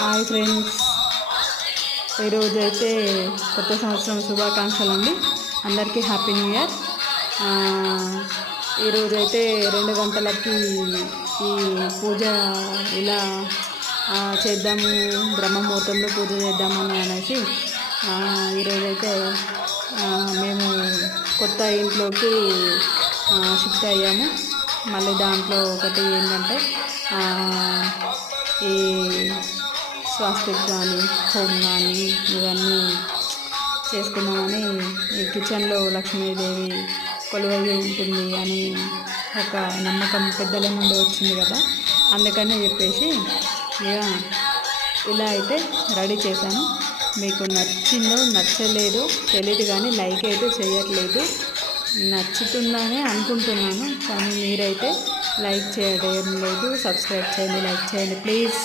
Hi friends, ఈరోజు అయితే కొత్త సంవత్సరం శుభాకాంక్షలు అండి. అందరికీ హ్యాపీ న్యూ ఇయర్. ఈరోజు అయితే 2 గంటలకి ఈ పూజ ఇలా చేద్దాము, బ్రహ్మముహూర్తంలో పూజ చేద్దామని అనేసి ఈరోజైతే మేము కొత్త ఇంట్లోకి షిఫ్ట్ అయ్యాము. మళ్ళీ దాంట్లో ఒకటి ఏంటంటే ఈ స్వాస్తిక్ కానీ హోమ్ కానీ ఇవన్నీ చేసుకున్నామని, ఈ కిచెన్లో లక్ష్మీదేవి కొలువై ఉంటుంది అని ఒక నమ్మకం పెద్దల నుండి వచ్చింది కదా. అందుకని చెప్పేసి ఇక ఇలా అయితే రెడీ చేశాను. మీకు నచ్చిందో నచ్చలేదో తెలియదు, కానీ లైక్ అయితే చేయట్లేదు. నచ్చుతుందని అనుకుంటున్నాను, కానీ మీరైతే లైక్ చేయడం లేదు. సబ్స్క్రైబ్ చేయండి, లైక్ చేయండి ప్లీజ్.